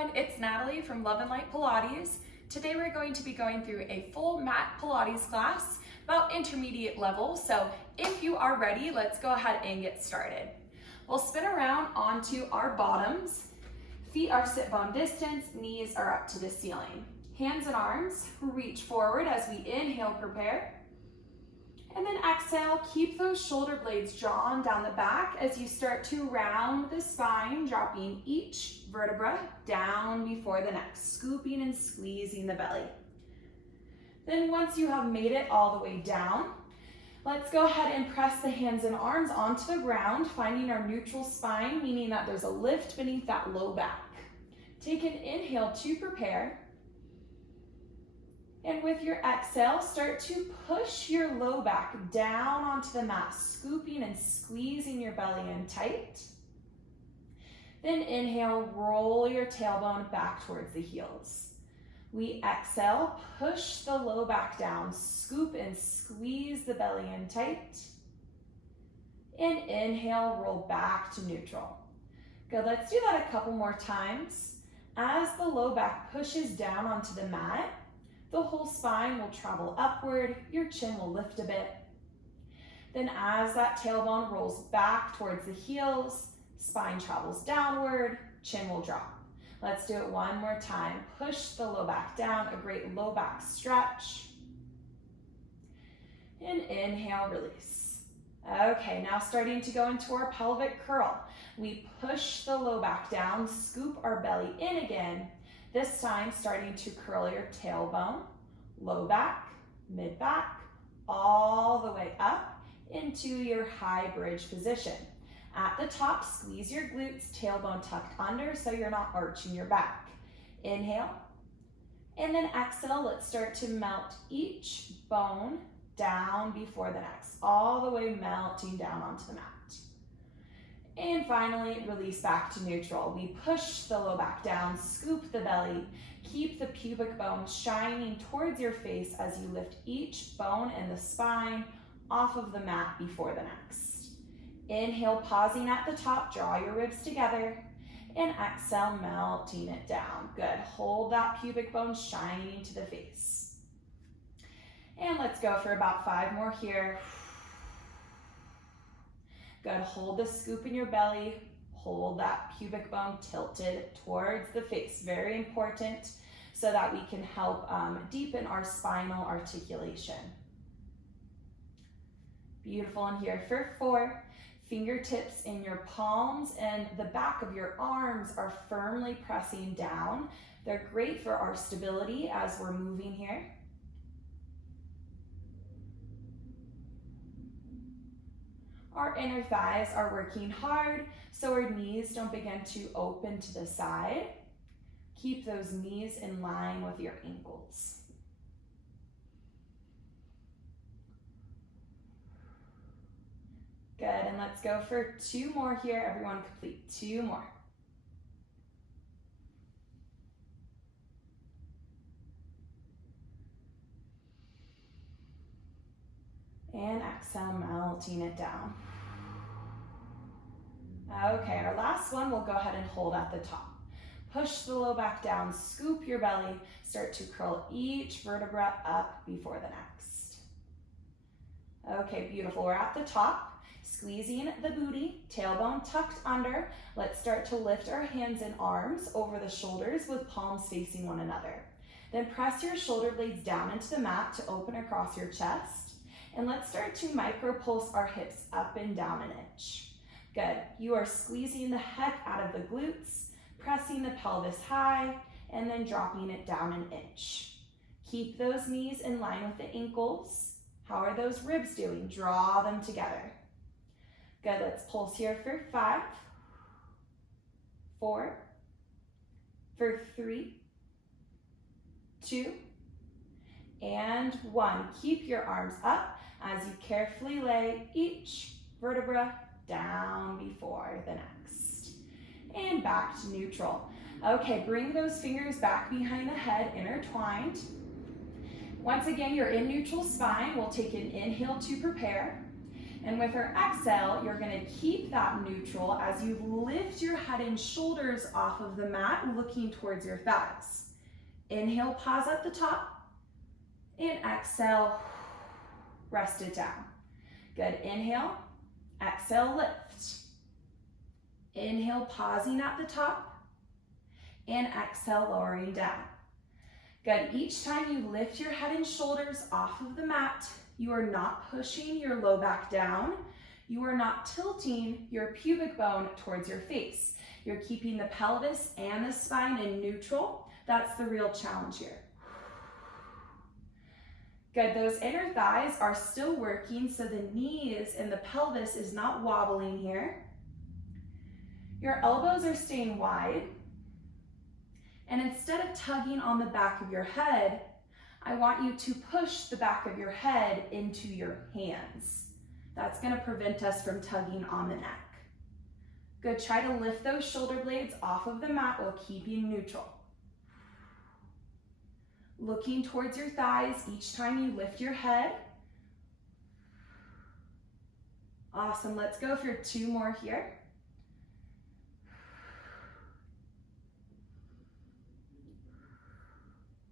everyone, it's Natalie from Love and Light Pilates. Today we're going to be going through a full mat Pilates class, about intermediate level. So if you are ready, let's go ahead and get started. We'll spin around onto our bottoms. Feet are sit bone distance, knees are up to the ceiling. Hands and arms, reach forward as we inhale, prepare. And then exhale, keep those shoulder blades drawn down the back as you start to round the spine, dropping each vertebra down before the next, scooping and squeezing the belly. Then once you have made it all the way down, let's go ahead and press the hands and arms onto the ground, finding our neutral spine, meaning that there's a lift beneath that low back. Take an inhale to prepare. And with your exhale, start to push your low back down onto the mat, scooping and squeezing your belly in tight. Then inhale, roll your tailbone back towards the heels. We exhale, push the low back down, scoop and squeeze the belly in tight. And inhale, roll back to neutral. Good, let's do that a couple more times. As the low back pushes down onto the mat, the whole spine will travel upward, your chin will lift a bit. Then as that tailbone rolls back towards the heels, spine travels downward, chin will drop. Let's do it one more time. Push the low back down, a great low back stretch. And inhale, release. Okay, now starting to go into our pelvic curl. We push the low back down, scoop our belly in again. This time, starting to curl your tailbone, low back, mid back, all the way up into your high bridge position. At the top, squeeze your glutes, tailbone tucked under so you're not arching your back. Inhale, and then exhale. Let's start to melt each bone down before the next, all the way melting down onto the mat. And finally, release back to neutral. We push the low back down, scoop the belly, keep the pubic bone shining towards your face as you lift each bone and the spine off of the mat before the next. Inhale, pausing at the top, draw your ribs together, and exhale, melting it down. Good, hold that pubic bone shining to the face. And let's go for about 5 more here. Good, hold the scoop in your belly, hold that pubic bone tilted towards the face. Very important so that we can help deepen our spinal articulation. Beautiful, and here for 4. Fingertips in your palms and the back of your arms are firmly pressing down. They're great for our stability as we're moving here. Our inner thighs are working hard, so our knees don't begin to open to the side. Keep those knees in line with your ankles. Good, and let's go for 2 more here. Everyone complete 2 more. And exhale, melting it down. Okay, our last one, we'll go ahead and hold at the top. Push the low back down, scoop your belly, start to curl each vertebra up before the next. Okay, beautiful, we're at the top, squeezing the booty, tailbone tucked under. Let's start to lift our hands and arms over the shoulders with palms facing one another. Then press your shoulder blades down into the mat to open across your chest. And let's start to micro pulse our hips up and down an inch. Good. You are squeezing the heck out of the glutes, pressing the pelvis high, and then dropping it down an inch. Keep those knees in line with the ankles. How are those ribs doing? Draw them together. Good. Let's pulse here for 5, 4, for 3, 2, and 1. Keep your arms up as you carefully lay each vertebra down before the next. And back to neutral. Okay, bring those fingers back behind the head, intertwined. Once again, you're in neutral spine. We'll take an inhale to prepare. And with our exhale, you're going to keep that neutral as you lift your head and shoulders off of the mat, looking towards your thighs. Inhale, pause at the top, and exhale, rest it down. Good, inhale, exhale, lift. Inhale, pausing at the top, and exhale, lowering down. Good, each time you lift your head and shoulders off of the mat, you are not pushing your low back down. You are not tilting your pubic bone towards your face. You're keeping the pelvis and the spine in neutral. That's the real challenge here. Good, those inner thighs are still working, so the knees and the pelvis is not wobbling here. Your elbows are staying wide. And instead of tugging on the back of your head, I want you to push the back of your head into your hands. That's going to prevent us from tugging on the neck. Good, try to lift those shoulder blades off of the mat while keeping neutral. Looking towards your thighs each time you lift your head. Awesome, let's go for 2 more here.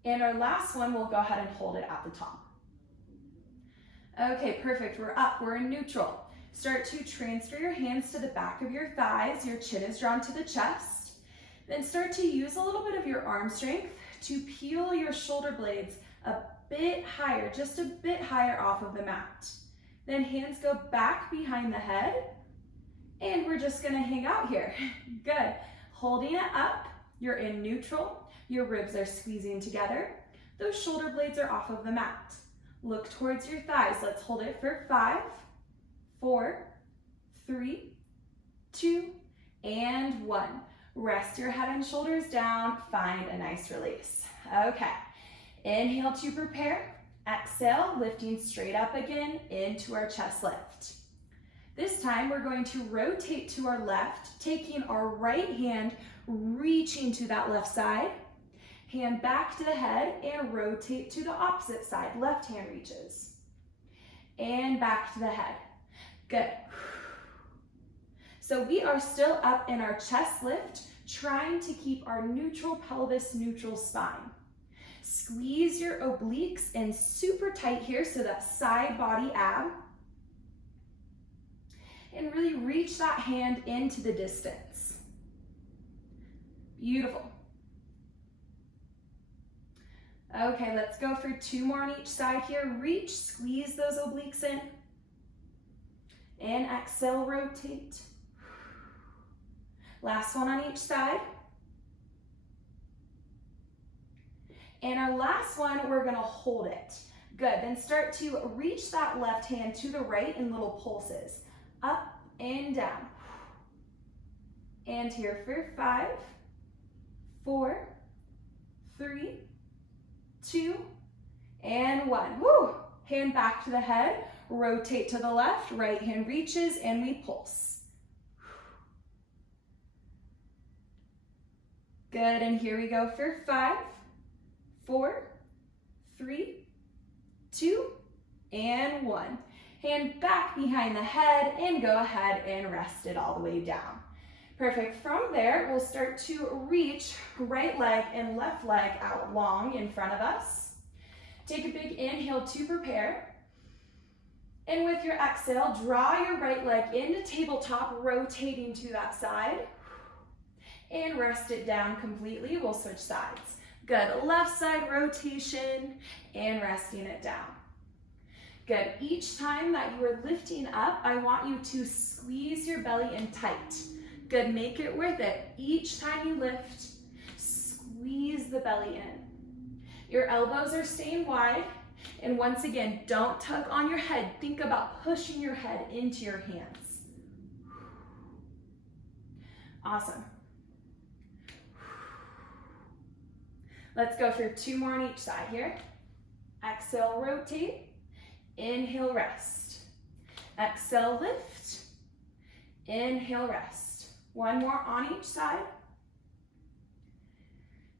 And our last one, we'll go ahead and hold it at the top. Okay, perfect, we're up, we're in neutral. Start to transfer your hands to the back of your thighs, your chin is drawn to the chest. Then start to use a little bit of your arm strength to peel your shoulder blades a bit higher, just a bit higher off of the mat. Then hands go back behind the head, and we're just gonna hang out here. Good, holding it up, you're in neutral. Your ribs are squeezing together. Those shoulder blades are off of the mat. Look towards your thighs. Let's hold it for 5, 4, 3, 2, and 1. Rest your head and shoulders down. Find a nice release. Okay. Inhale to prepare. Exhale, lifting straight up again into our chest lift. This time we're going to rotate to our left, taking our right hand, reaching to that left side. Hand back to the head and rotate to the opposite side. Left hand reaches. And back to the head. Good. So we are still up in our chest lift, trying to keep our neutral pelvis, neutral spine. Squeeze your obliques in super tight here, so that side body ab. And really reach that hand into the distance. Beautiful. Okay, let's go for 2 more on each side here. Reach, squeeze those obliques in. And exhale, rotate. Last one on each side. And our last one, we're gonna hold it. Good, then start to reach that left hand to the right in little pulses. Up and down. And here for 5, 4, 3, 2, and 1. Woo! Hand back to the head, rotate to the left, right hand reaches, and we pulse. Good, and here we go for 5, 4, 3, 2, and 1. Hand back behind the head, and go ahead and rest it all the way down. Perfect. From there, we'll start to reach right leg and left leg out long in front of us. Take a big inhale to prepare. And with your exhale, draw your right leg into tabletop, rotating to that side. And rest it down completely. We'll switch sides. Good. Left side rotation and resting it down. Good. Each time that you are lifting up, I want you to squeeze your belly in tight. Good, make it worth it. Each time you lift, squeeze the belly in. Your elbows are staying wide. And once again, don't tug on your head. Think about pushing your head into your hands. Awesome. Let's go for 2 more on each side here. Exhale, rotate. Inhale, rest. Exhale, lift. Inhale, rest. 1 more on each side.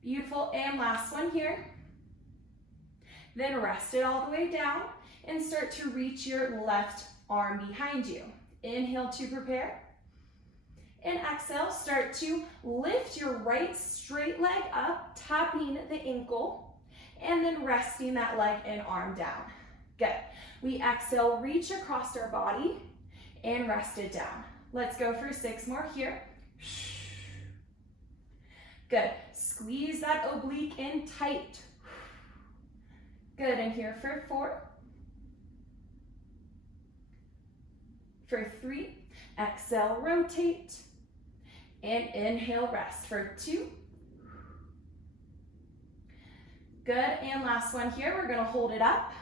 Beautiful, and last one here. Then rest it all the way down and start to reach your left arm behind you. Inhale to prepare. And exhale, start to lift your right straight leg up, tapping the ankle, and then resting that leg and arm down. Good. We exhale, reach across our body, and rest it down. Let's go for 6 more here. Good. Squeeze that oblique in tight. Good. And here for 4. For 3. Exhale, rotate. And inhale, rest for 2. Good. And last one here. We're going to hold it up.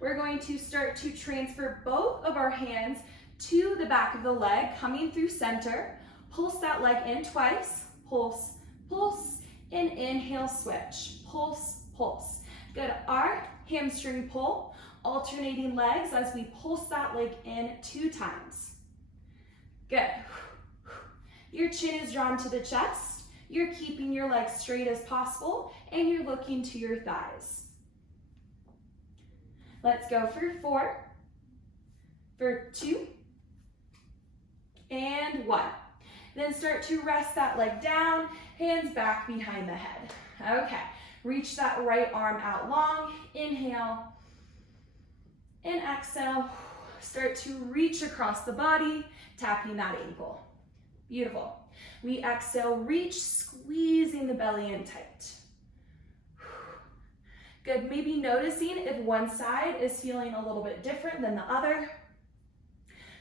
We're going to start to transfer both of our hands to the back of the leg, coming through center. Pulse that leg in twice. Pulse, pulse, and inhale, switch. Pulse, pulse. Good. Our hamstring pull, alternating legs as we pulse that leg in 2 times. Good. Your chin is drawn to the chest. You're keeping your legs straight as possible, and you're looking to your thighs. Let's go for 4, for 2, and 1. Then start to rest that leg down, hands back behind the head. Okay, reach that right arm out long, inhale, and exhale. Start to reach across the body, tapping that ankle. Beautiful. We exhale, reach, squeezing the belly in tight. Good, maybe noticing if one side is feeling a little bit different than the other.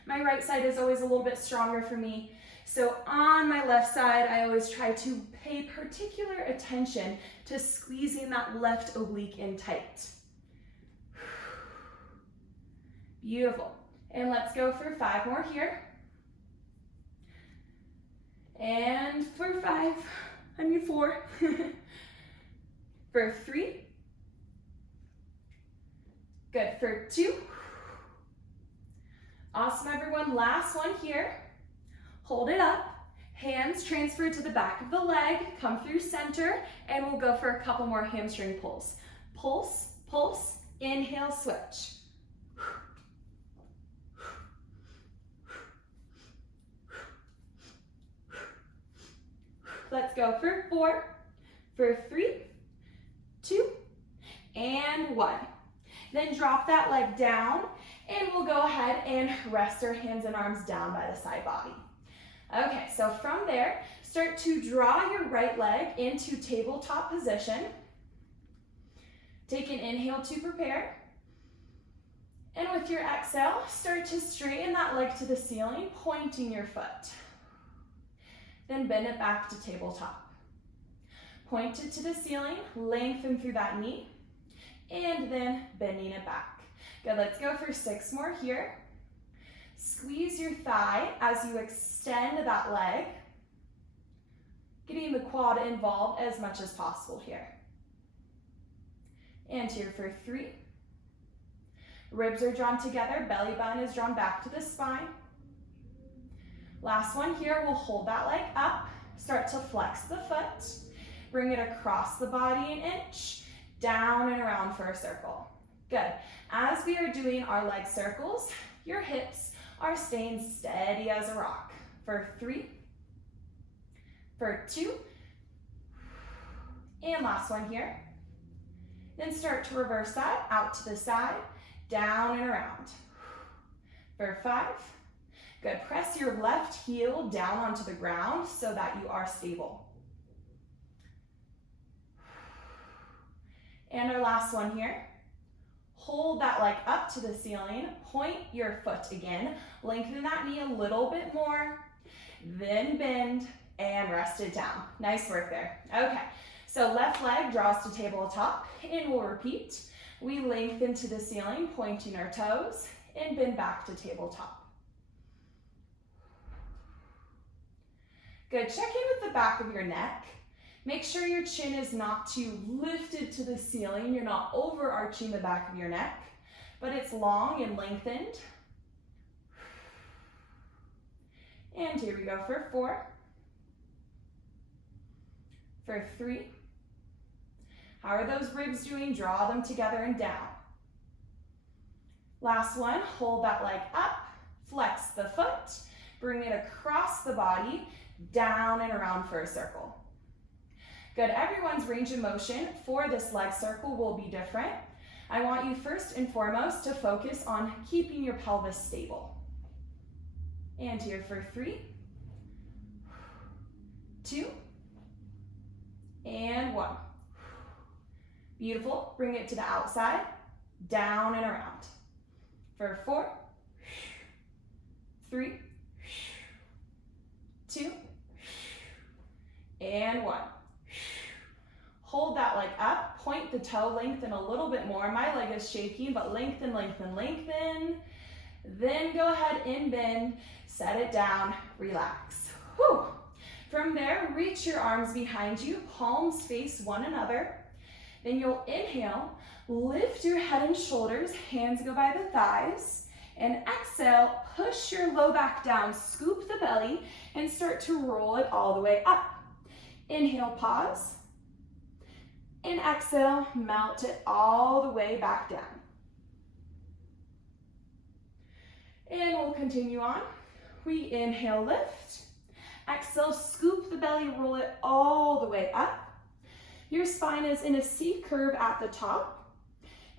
My right side is always a little bit stronger for me. So on my left side, I always try to pay particular attention to squeezing that left oblique in tight. Beautiful. And let's go for 5 more here. And for 4. For 3. Good, for 2. Awesome, everyone. Last one here. Hold it up. Hands transfer to the back of the leg. Come through center, and we'll go for a couple more hamstring pulls. Pulse, pulse, inhale, switch. Let's go for 4, for 3, 2, and 1. Then drop that leg down, and we'll go ahead and rest our hands and arms down by the side body. Okay, so from there, start to draw your right leg into tabletop position. Take an inhale to prepare. And with your exhale, start to straighten that leg to the ceiling, pointing your foot. Then bend it back to tabletop. Point it to the ceiling, lengthen through that knee, and then bending it back. Good, let's go for 6 more here. Squeeze your thigh as you extend that leg, getting the quad involved as much as possible here. And here for 3. Ribs are drawn together, belly button is drawn back to the spine. Last one here, we'll hold that leg up, start to flex the foot, bring it across the body an inch, down and around for a circle. Good. As we are doing our leg circles, your hips are staying steady as a rock. For 3, for 2, and last one here. Then start to reverse that out to the side, down and around. For 5, good. Press your left heel down onto the ground so that you are stable. And our last one here. Hold that leg up to the ceiling, point your foot again, lengthen that knee a little bit more, then bend and rest it down. Nice work there. Okay, so left leg draws to tabletop, and we'll repeat. We lengthen to the ceiling, pointing our toes, and bend back to tabletop. Good, check in with the back of your neck. Make sure your chin is not too lifted to the ceiling. You're not overarching the back of your neck, but it's long and lengthened. And here we go for 4, for 3. How are those ribs doing? Draw them together and down. Last one, hold that leg up, flex the foot, bring it across the body, down and around for a circle. Good, everyone's range of motion for this leg circle will be different. I want you first and foremost to focus on keeping your pelvis stable. And here for 3, 2, and 1. Beautiful, bring it to the outside, down and around. For 4, 3, 2, and 1. Hold that leg up, point the toe, lengthen a little bit more. My leg is shaking, but lengthen, lengthen, lengthen. Then go ahead and bend, set it down, relax. Whew. From there, reach your arms behind you, palms face one another. Then you'll inhale, lift your head and shoulders, hands go by the thighs. And exhale, push your low back down, scoop the belly, and start to roll it all the way up. Inhale, pause. And exhale, melt it all the way back down. And we'll continue on. We inhale, lift. Exhale, scoop the belly, roll it all the way up. Your spine is in a C curve at the top.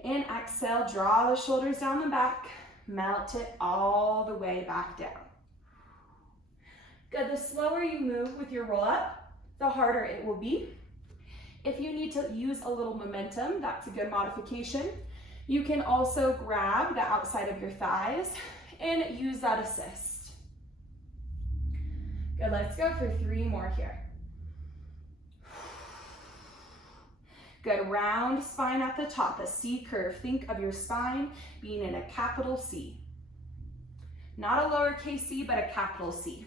And exhale, draw the shoulders down the back, melt it all the way back down. Good, the slower you move with your roll up, the harder it will be. If you need to use a little momentum, that's a good modification. You can also grab the outside of your thighs and use that assist. Good, let's go for 3 more here. Good, round spine at the top, a C curve. Think of your spine being in a capital C. Not a lowercase c, but a capital C.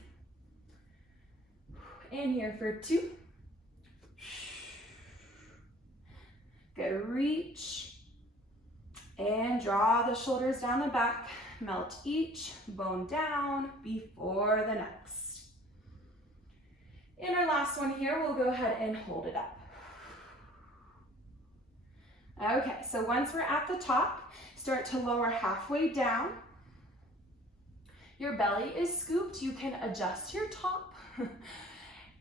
And here for 2. Good, reach and draw the shoulders down the back, melt each bone down before the next. In our last one here, we'll go ahead and hold it up. Okay, so once we're at the top, start to lower halfway down. Your belly is scooped, you can adjust your top,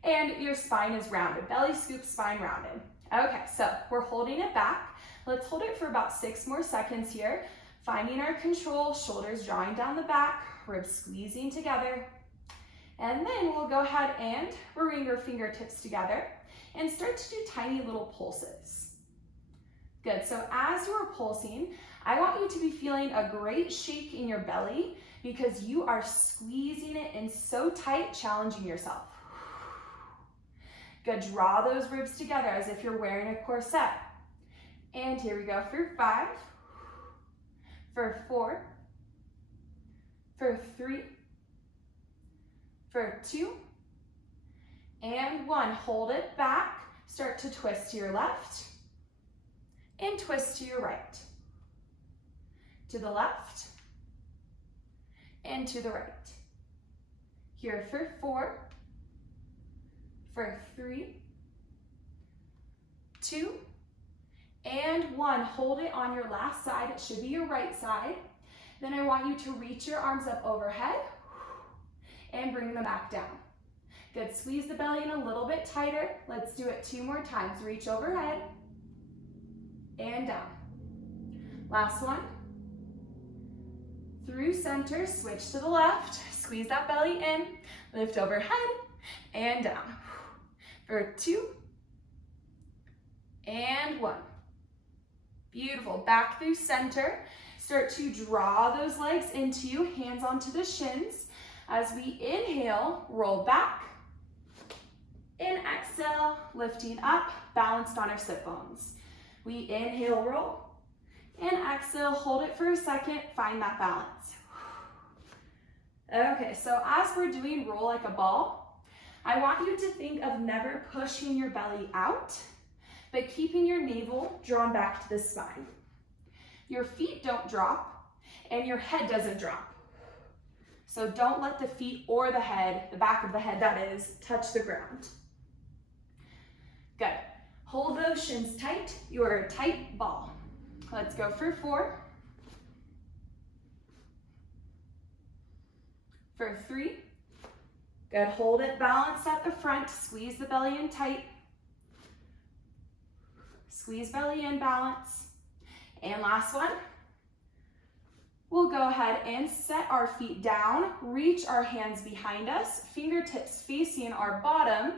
and your spine is rounded. Belly scooped, spine rounded. Okay, so we're holding it back. Let's hold it for about 6 more seconds here. Finding our control, shoulders drawing down the back, ribs squeezing together. And then we'll go ahead and bring your fingertips together and start to do tiny little pulses. Good, so as you're pulsing, I want you to be feeling a great shake in your belly because you are squeezing it in so tight, challenging yourself. Good, draw those ribs together as if you're wearing a corset. And here we go for 5, for 4, for 3, for 2, and 1. Hold it back, start to twist to your left, and twist to your right. To the left, and to the right. Here for 4, for 3, 2, and 1. Hold it on your last side. It should be your right side. Then I want you to reach your arms up overhead and bring them back down. Good, squeeze the belly in a little bit tighter. Let's do it 2 more times. Reach overhead and down. Last one. Through center, switch to the left. Squeeze that belly in, lift overhead and down. For 2 and 1. Beautiful, back through center. Start to draw those legs into you, hands onto the shins. As we inhale, roll back. And exhale, lifting up, balanced on our sit bones. We inhale, roll. And exhale, hold it for a second, find that balance. Okay, so as we're doing roll like a ball, I want you to think of never pushing your belly out, but keeping your navel drawn back to the spine. Your feet don't drop, and your head doesn't drop. So don't let the feet or the head, the back of the head that is, touch the ground. Good. Hold those shins tight. You are a tight ball. Let's go for 4, For 3. Good, hold it balanced at the front, squeeze the belly in tight. Squeeze belly in, balance. And last one. We'll go ahead and set our feet down, reach our hands behind us, fingertips facing our bottom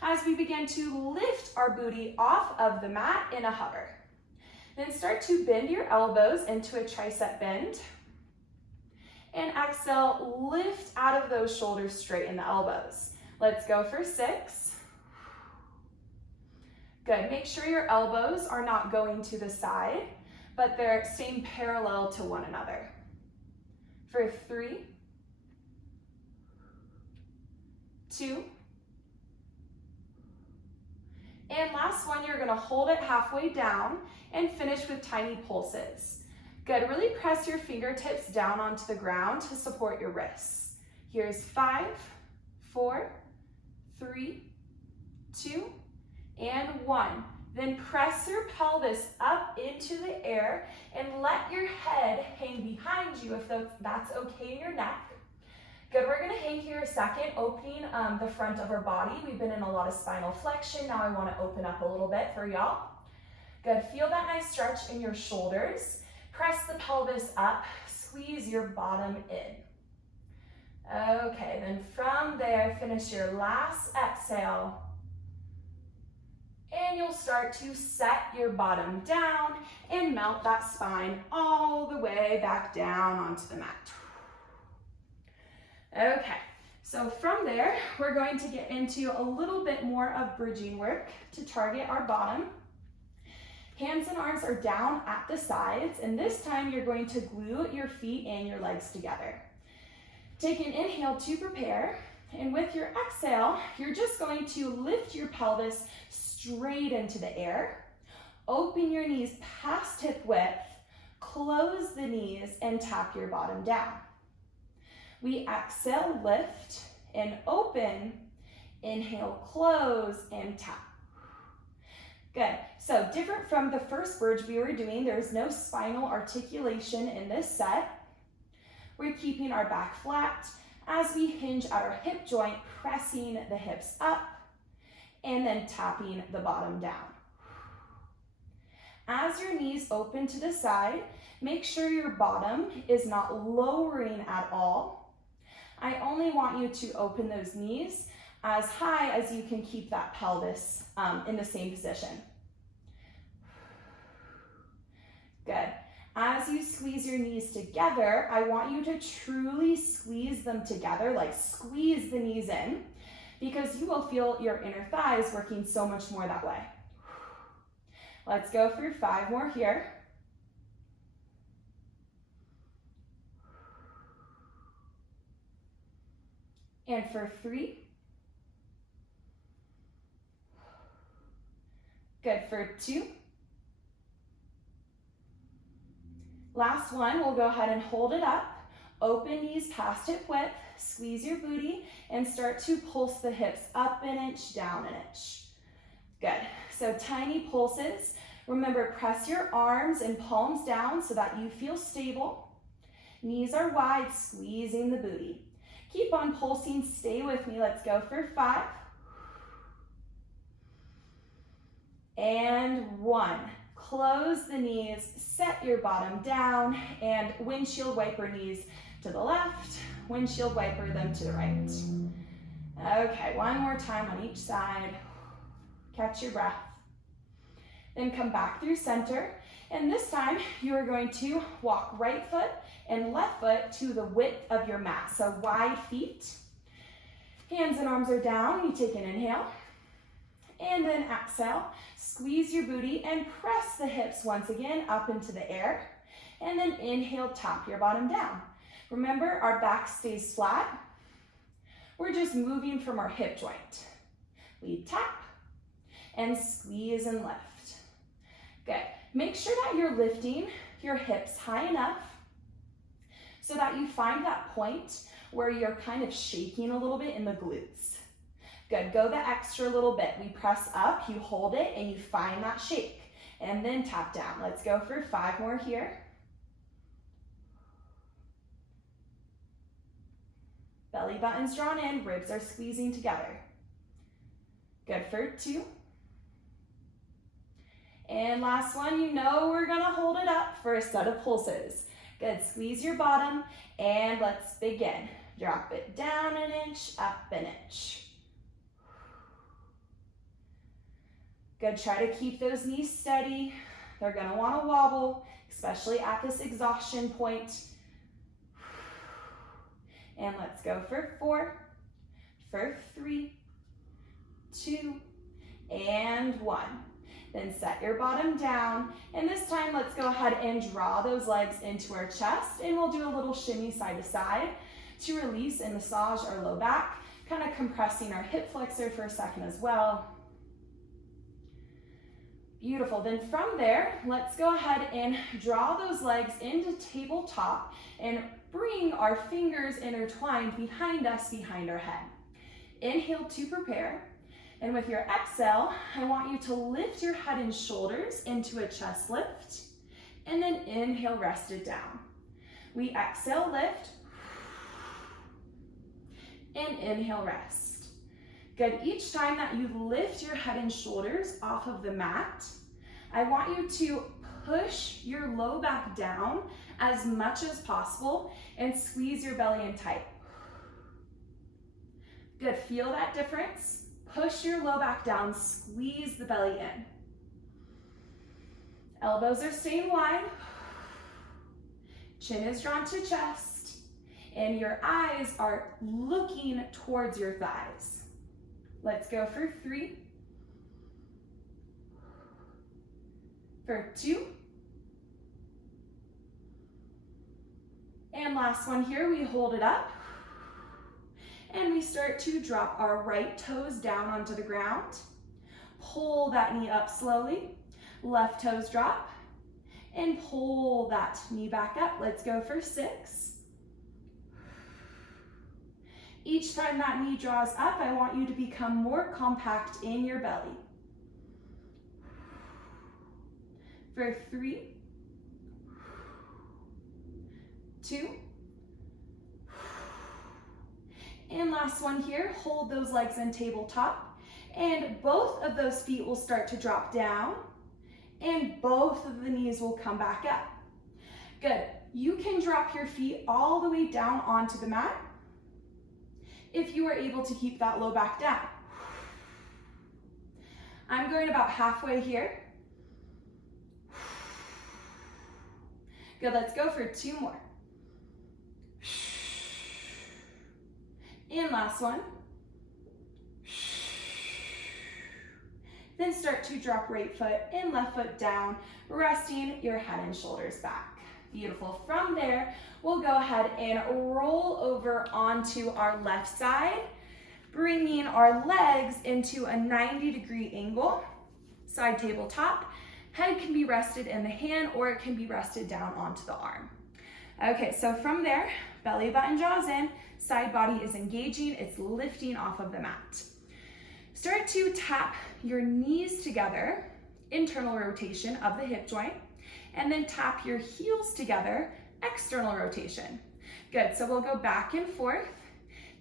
as we begin to lift our booty off of the mat in a hover. Then start to bend your elbows into a tricep bend. And exhale, lift out of those shoulders, straighten the elbows. Let's go for 6. Good, make sure your elbows are not going to the side, but they're staying parallel to one another. For 3, 2, and last one, you're gonna hold it halfway down and finish with tiny pulses. Good, really press your fingertips down onto the ground to support your wrists. Here's 5, 4, 3, 2, and 1. Then press your pelvis up into the air and let your head hang behind you if that's okay in your neck. Good, we're gonna hang here a second, opening the front of our body. We've been in a lot of spinal flexion. Now I wanna open up a little bit for y'all. Good, feel that nice stretch in your shoulders. Press the pelvis up, squeeze your bottom in. Okay, then from there, finish your last exhale. And you'll start to set your bottom down and melt that spine all the way back down onto the mat. Okay, so from there, we're going to get into a little bit more of bridging work to target our bottom. Hands and arms are down at the sides, and this time you're going to glue your feet and your legs together. Take an inhale to prepare, and with your exhale, you're just going to lift your pelvis straight into the air. Open your knees past hip width, close the knees, and tap your bottom down. We exhale, lift, and open. Inhale, close, and tap. Good, so different from the first bridge we were doing, there's no spinal articulation in this set. We're keeping our back flat as we hinge at our hip joint, pressing the hips up, and then tapping the bottom down. As your knees open to the side, make sure your bottom is not lowering at all. I only want you to open those knees as high as you can keep that pelvis in the same position. Good. As you squeeze your knees together, I want you to truly squeeze them together, like squeeze the knees in, because you will feel your inner thighs working so much more that way. Let's go through 5 more here. And for 3. Good, for 2. Last one, we'll go ahead and hold it up. Open knees past hip width, squeeze your booty, and start to pulse the hips up an inch, down an inch. Good, so tiny pulses. Remember, press your arms and palms down so that you feel stable. Knees are wide, squeezing the booty. Keep on pulsing, stay with me. Let's go for 5. And 1. Close the knees, set your bottom down, and windshield wiper knees to the left, windshield wiper them to the right. Okay, one more time on each side. Catch your breath. Then come back through center, and this time you are going to walk right foot and left foot to the width of your mat, so wide feet. Hands and arms are down, you take an inhale, and then exhale. Squeeze your booty and press the hips once again up into the air, and then inhale, tap your bottom down. Remember, our back stays flat. We're just moving from our hip joint. We tap and squeeze and lift. Good. Make sure that you're lifting your hips high enough so that you find that point where you're kind of shaking a little bit in the glutes. Good, go the extra little bit. We press up, you hold it, and you find that shake. And then tap down. Let's go for 5 more here. Belly button's drawn in, ribs are squeezing together. Good for 2. And last one, you know we're gonna hold it up for a set of pulses. Good, squeeze your bottom, and let's begin. Drop it down an inch, up an inch. Good, try to keep those knees steady. They're gonna wanna wobble, especially at this exhaustion point. And let's go for 4, for 3, 2, and 1. Then set your bottom down, and this time let's go ahead and draw those legs into our chest, and we'll do a little shimmy side to side to release and massage our low back, kind of compressing our hip flexor for a second as well. Beautiful. Then from there, let's go ahead and draw those legs into tabletop and bring our fingers intertwined behind us, behind our head. Inhale to prepare. And with your exhale, I want you to lift your head and shoulders into a chest lift, and then inhale, rest it down. We exhale, lift, and inhale, rest. Good, each time that you lift your head and shoulders off of the mat, I want you to push your low back down as much as possible and squeeze your belly in tight. Good, feel that difference? Push your low back down, squeeze the belly in. Elbows are staying wide. Chin is drawn to chest, and your eyes are looking towards your thighs. Let's go for 3, for 2, and last one here, we hold it up. And we start to drop our right toes down onto the ground. Pull that knee up slowly. Left toes drop. And pull that knee back up. Let's go for 6. Each time that knee draws up, I want you to become more compact in your belly. For 3, 2, and last one here, hold those legs in tabletop, and both of those feet will start to drop down, and both of the knees will come back up. Good, you can drop your feet all the way down onto the mat if you are able to keep that low back down. I'm going about halfway here. Good, let's go for 2 more. And last one. Then start to drop right foot and left foot down, resting your head and shoulders back. Beautiful. From there, we'll go ahead and roll over onto our left side, bringing our legs into a 90-degree angle, side tabletop. Head can be rested in the hand, or it can be rested down onto the arm. Okay, so from there, belly button draws in, side body is engaging, it's lifting off of the mat. Start to tap your knees together, internal rotation of the hip joint, and then tap your heels together, external rotation. Good, so we'll go back and forth.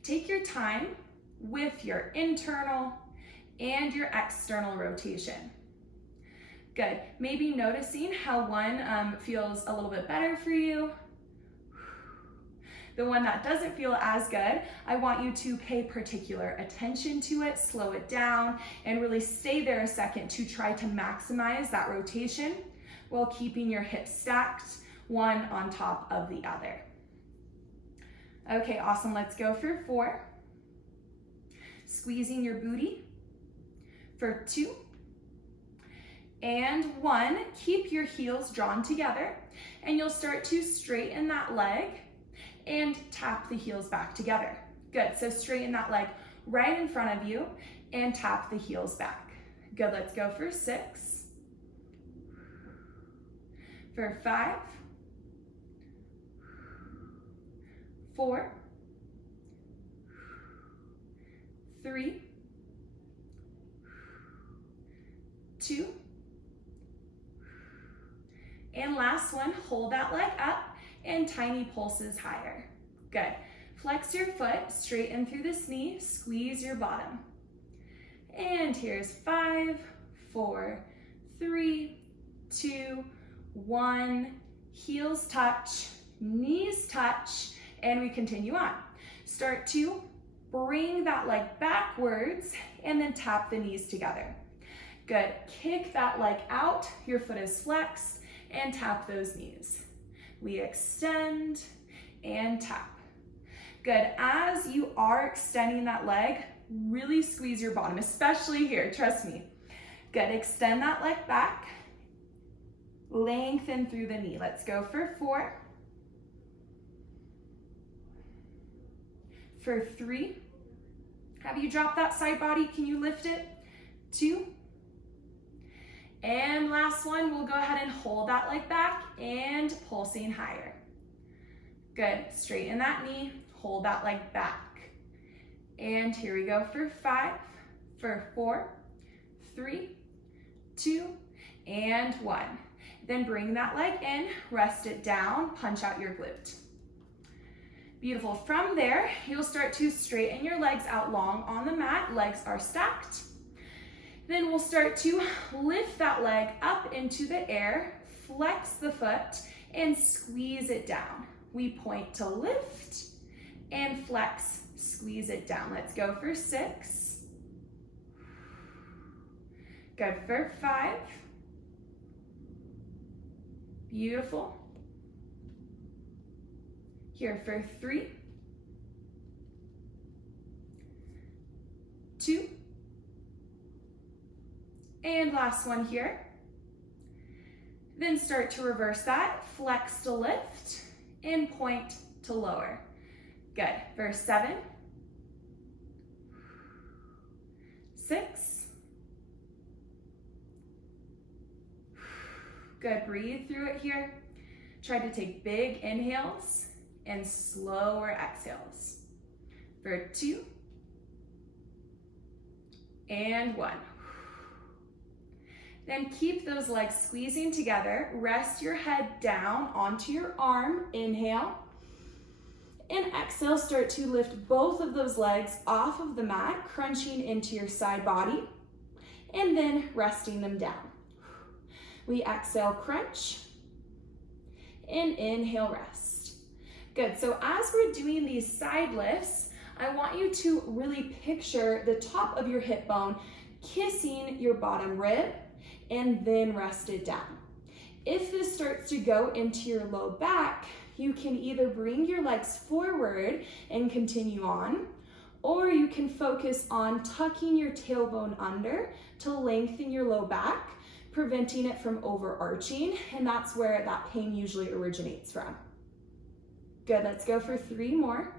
Take your time with your internal and your external rotation. Good, maybe noticing how one feels a little bit better for you. The one that doesn't feel as good, I want you to pay particular attention to it, slow it down, and really stay there a second to try to maximize that rotation while keeping your hips stacked, one on top of the other. Okay, awesome, let's go for 4. Squeezing your booty for 2. And 1, keep your heels drawn together, and you'll start to straighten that leg and tap the heels back together. Good, so straighten that leg right in front of you and tap the heels back. Good, let's go for 6, for 5, 4, 3, 2, and last one, hold that leg up and tiny pulses higher. Good. Flex your foot, straighten through this knee, squeeze your bottom. And here's 5, 4, 3, 2, 1. Heels touch, knees touch, and we continue on. Start to bring that leg backwards and then tap the knees together. Good. Kick that leg out, your foot is flexed, and tap those knees. We extend and tap. Good. As you are extending that leg, really squeeze your bottom, especially here, trust me. Good. Extend that leg back. Lengthen through the knee. Let's go for 4. For 3. Have you dropped that side body? Can you lift it? 2. And last one, we'll go ahead and hold that leg back and pulsing higher. Good. Straighten that knee, hold that leg back. And here we go for 5, for 4, 3, 2, and 1. Then bring that leg in, rest it down, punch out your glute. Beautiful. From there, you'll start to straighten your legs out long on the mat. Legs are stacked. Then we'll start to lift that leg up into the air, flex the foot, and squeeze it down. We point to lift and flex, squeeze it down. Let's go for 6. Good for 5. Beautiful. Here for 3, 2, and last one here. Then start to reverse that, flex to lift, and point to lower. Good. For 7, 6. Good. Breathe through it here. Try to take big inhales and slower exhales. For 2, and 1. Then keep those legs squeezing together. Rest your head down onto your arm. Inhale. And exhale, start to lift both of those legs off of the mat, crunching into your side body, and then resting them down. We exhale, crunch, and inhale, rest. Good. So as we're doing these side lifts, I want you to really picture the top of your hip bone kissing your bottom rib, and then rest it down. If this starts to go into your low back, you can either bring your legs forward and continue on, or you can focus on tucking your tailbone under to lengthen your low back, preventing it from overarching, and that's where that pain usually originates from. Good, let's go for 3 more.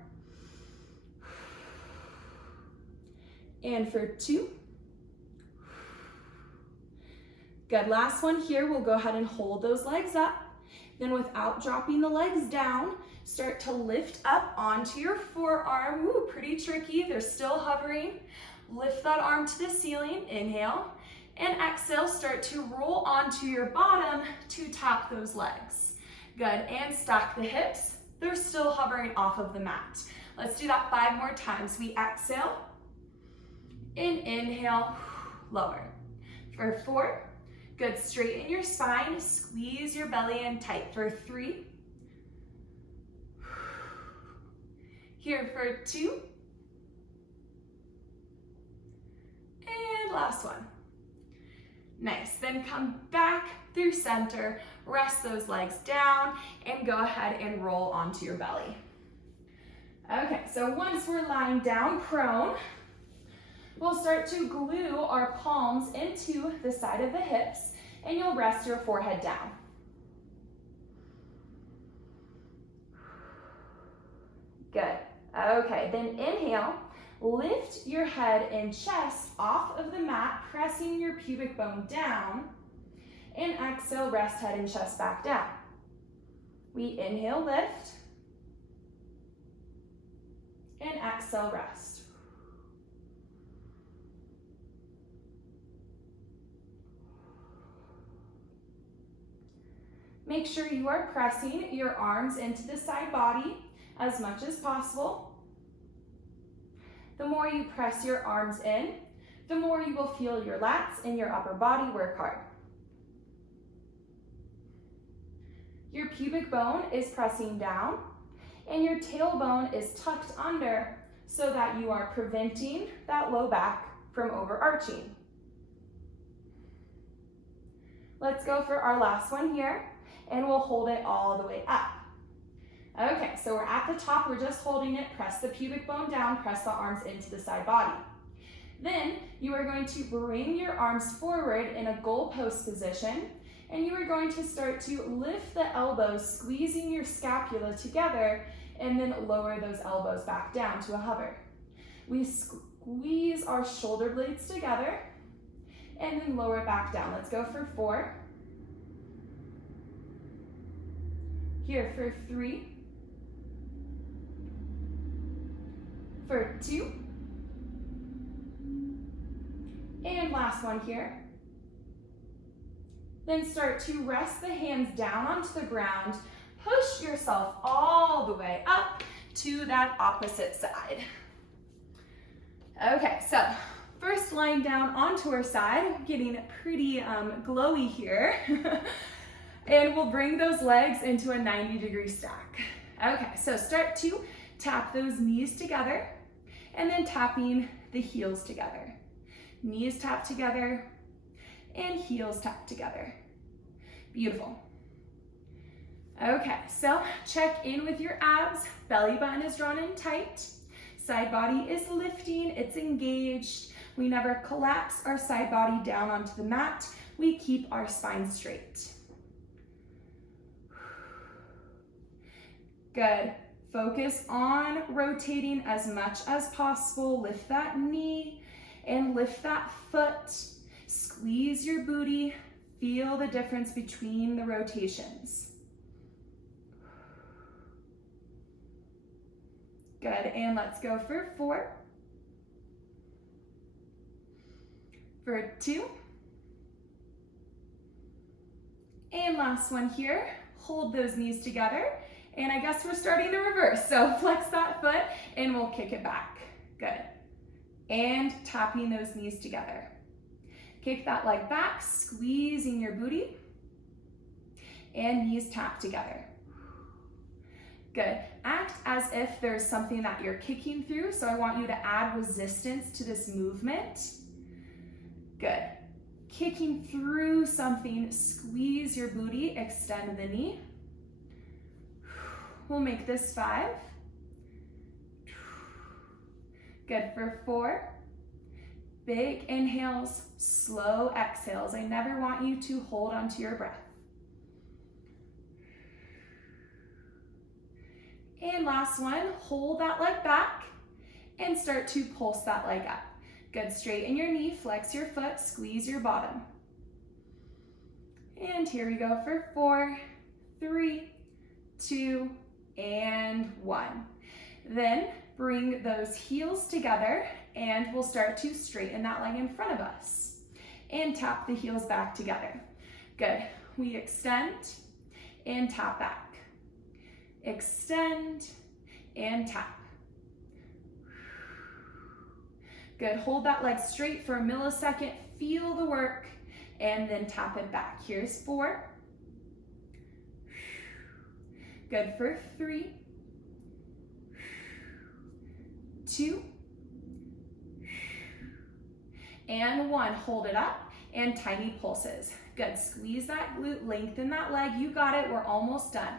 And for 2. Good, last one here, we'll go ahead and hold those legs up. Then without dropping the legs down, start to lift up onto your forearm. Ooh, pretty tricky, they're still hovering. Lift that arm to the ceiling, inhale. And exhale, start to roll onto your bottom to tap those legs. Good, and stack the hips. They're still hovering off of the mat. Let's do that 5 more times. We exhale, and inhale, lower. For 4, good, straighten your spine, squeeze your belly in tight. For 3, here for 2, and last one. Nice, then come back through center, rest those legs down, and go ahead and roll onto your belly. Okay, so once we're lying down prone, we'll start to glue our palms into the side of the hips, and you'll rest your forehead down. Good. Okay, then inhale, lift your head and chest off of the mat, pressing your pubic bone down, and exhale, rest head and chest back down. We inhale, lift, and exhale, rest. Make sure you are pressing your arms into the side body as much as possible. The more you press your arms in, the more you will feel your lats and your upper body work hard. Your pubic bone is pressing down, and your tailbone is tucked under so that you are preventing that low back from overarching. Let's go for our last one here, and we'll hold it all the way up. Okay, so we're at the top, we're just holding it, press the pubic bone down, press the arms into the side body. Then you are going to bring your arms forward in a goalpost position, and you are going to start to lift the elbows, squeezing your scapula together, and then lower those elbows back down to a hover. We squeeze our shoulder blades together, and then lower it back down. Let's go for 4. Here for 3. For 2. And last one here. Then start to rest the hands down onto the ground. Push yourself all the way up to that opposite side. Okay, so first lying down onto our side, getting pretty glowy here. And we'll bring those legs into a 90-degree stack. Okay, so start to tap those knees together and then tapping the heels together. Knees tap together and heels tap together. Beautiful. Okay, so check in with your abs. Belly button is drawn in tight. Side body is lifting, it's engaged. We never collapse our side body down onto the mat. We keep our spine straight. Good. Focus on rotating as much as possible. Lift that knee and lift that foot. Squeeze your booty. Feel the difference between the rotations. Good, and let's go for 4. For 2. And last one here. Hold those knees together. And I guess we're starting the reverse. So flex that foot and we'll kick it back. Good. And tapping those knees together. Kick that leg back, squeezing your booty. And knees tap together. Good. Act as if there's something that you're kicking through. So I want you to add resistance to this movement. Good. Kicking through something, squeeze your booty, extend the knee. We'll make this 5. Good for 4. Big inhales, slow exhales. I never want you to hold onto your breath. And last one, hold that leg back and start to pulse that leg up. Good, straighten your knee, flex your foot, squeeze your bottom. And here we go for 4, 3, 2, and 1. Then bring those heels together and we'll start to straighten that leg in front of us and tap the heels back together. Good. We extend and tap back. Extend and tap. Good. Hold that leg straight for a millisecond. Feel the work and then tap it back. Here's 4. Good for 3, 2, and 1. Hold it up and tiny pulses. Good. Squeeze that glute, lengthen that leg. You got it. We're almost done.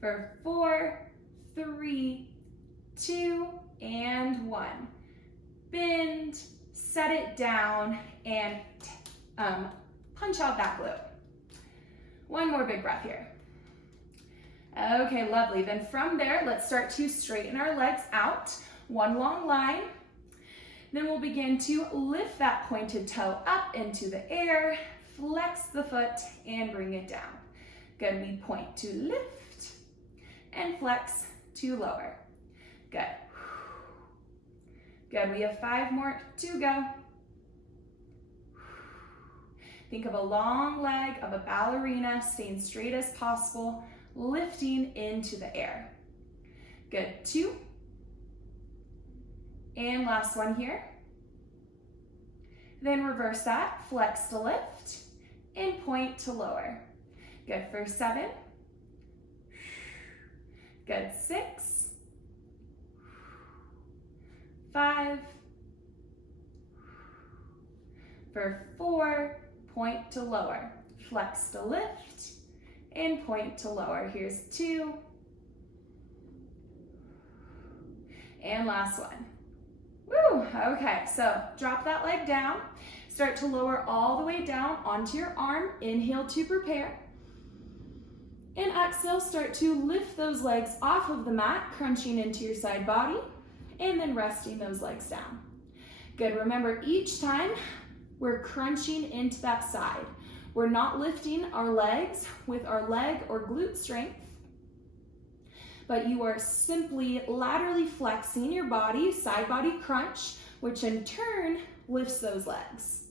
For 4, 3, 2, and 1. Bend, set it down, and punch out that glute. One more big breath here. Okay, lovely. Then from there, let's start to straighten our legs out. One long line. Then we'll begin to lift that pointed toe up into the air, flex the foot, and bring it down. Good. We point to lift and flex to lower. Good. Good. We have 5 more to go. Think of a long leg of a ballerina, staying straight as possible, lifting into the air. Good, 2. And last one here. Then reverse that, flex to lift, and point to lower. Good for 7. Good, 6. 5. For 4, point to lower. Flex to lift, and point to lower. Here's 2. And last one. Woo, okay, so drop that leg down. Start to lower all the way down onto your arm. Inhale to prepare. And exhale, start to lift those legs off of the mat, crunching into your side body, and then resting those legs down. Good, remember each time we're crunching into that side. We're not lifting our legs with our leg or glute strength, but you are simply laterally flexing your body, side body crunch, which in turn lifts those legs.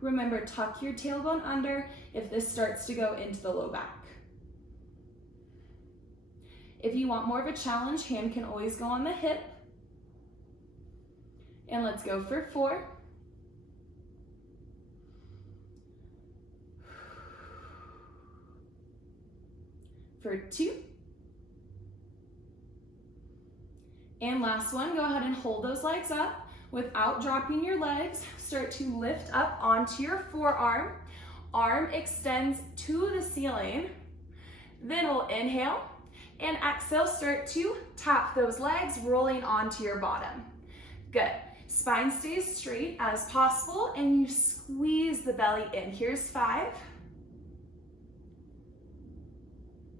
Remember, tuck your tailbone under if this starts to go into the low back. If you want more of a challenge, hand can always go on the hip. And let's go for 4. For 2. And last one, go ahead and hold those legs up without dropping your legs. Start to lift up onto your forearm. Arm extends to the ceiling. Then we'll inhale and exhale, start to tap those legs, rolling onto your bottom. Good. Spine stays straight as possible and you squeeze the belly in. Here's 5.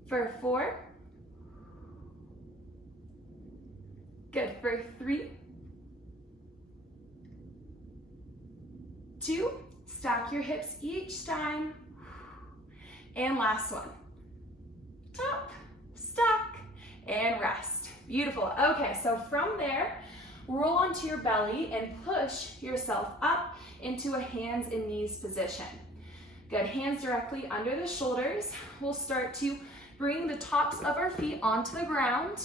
For 4. Good, for 3. 2. Stack your hips each time. And last one. Top, stack, and rest. Beautiful. Okay, so from there, roll onto your belly and push yourself up into a hands and knees position. Good, hands directly under the shoulders. We'll start to bring the tops of our feet onto the ground.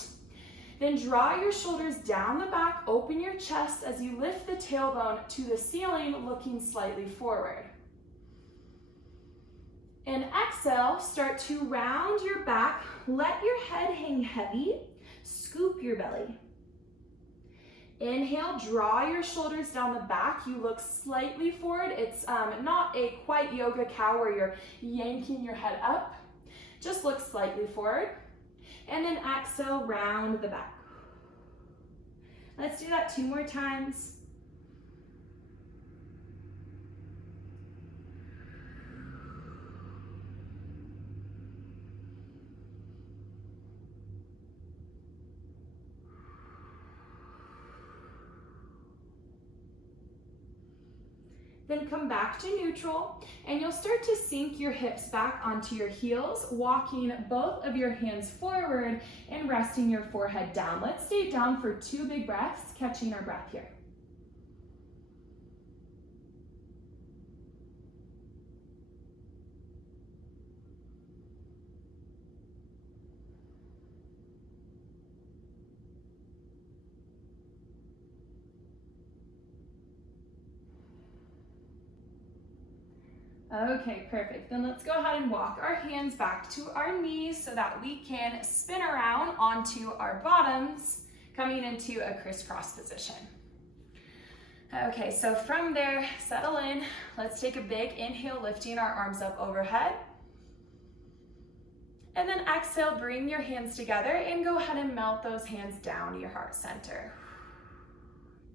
Then draw your shoulders down the back, open your chest as you lift the tailbone to the ceiling, looking slightly forward. And exhale, start to round your back, let your head hang heavy, scoop your belly. Inhale, draw your shoulders down the back, you look slightly forward. It's not a quite yoga cow where you're yanking your head up, just look slightly forward. And then exhale, round the back. Let's do that 2 more times. Then come back to neutral and you'll start to sink your hips back onto your heels, walking both of your hands forward and resting your forehead down. Let's stay down for 2 big breaths, catching our breath here. Okay, perfect. Then let's go ahead and walk our hands back to our knees so that we can spin around onto our bottoms, coming into a crisscross position. Okay, so from there, settle in. Let's take a big inhale, lifting our arms up overhead. And then exhale, bring your hands together and go ahead and melt those hands down to your heart center.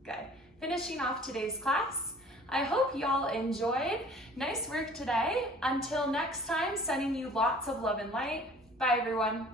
Good. Finishing off today's class. I hope y'all enjoyed. Nice work today. Until next time, sending you lots of love and light. Bye, everyone.